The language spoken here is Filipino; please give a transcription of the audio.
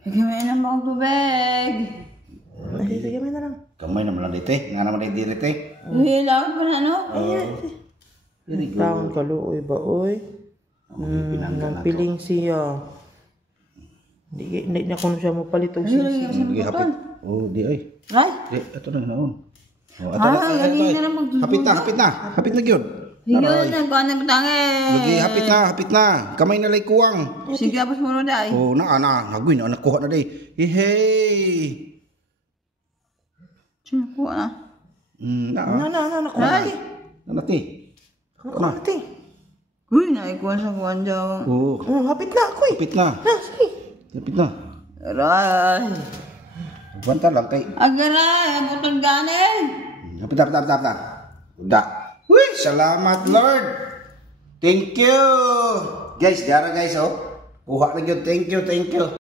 Gamay na mo tubig. Ay, gamay na lang. Kamay naman lang dito eh. Nga naman dito dito eh. Hilawin pa na no? Taon ka luoy ba, oy? Nang piling siya. Hindi na kuno siya mo palitog siya. Sige, hapit. Oh, di ay. Ay? Di, ito na naon. Oh, Ay, na naman. Hapit na, hapit na. Hapit na gyud. Hiyo na kuan na batangin. Lagi, hapit na, hapit na. Kamay na lay kuwang. Sige, apos mo na ay. Oh, naguin na nakuha na day. Hey. Sino kuha na? Nakuha natin. Nanati. Nakuha natin. Uy, naikuha sa kuhan dyan. Oh, Hapit na ako eh. hapit na. Sige. Hapit na. Aray. Banta lang kay. Agaray, ang butong ganin. Hapit na. Uda. Uy, salamat Lord. Thank you. Guys, diara guys oh. Kuha na gyud. Thank you.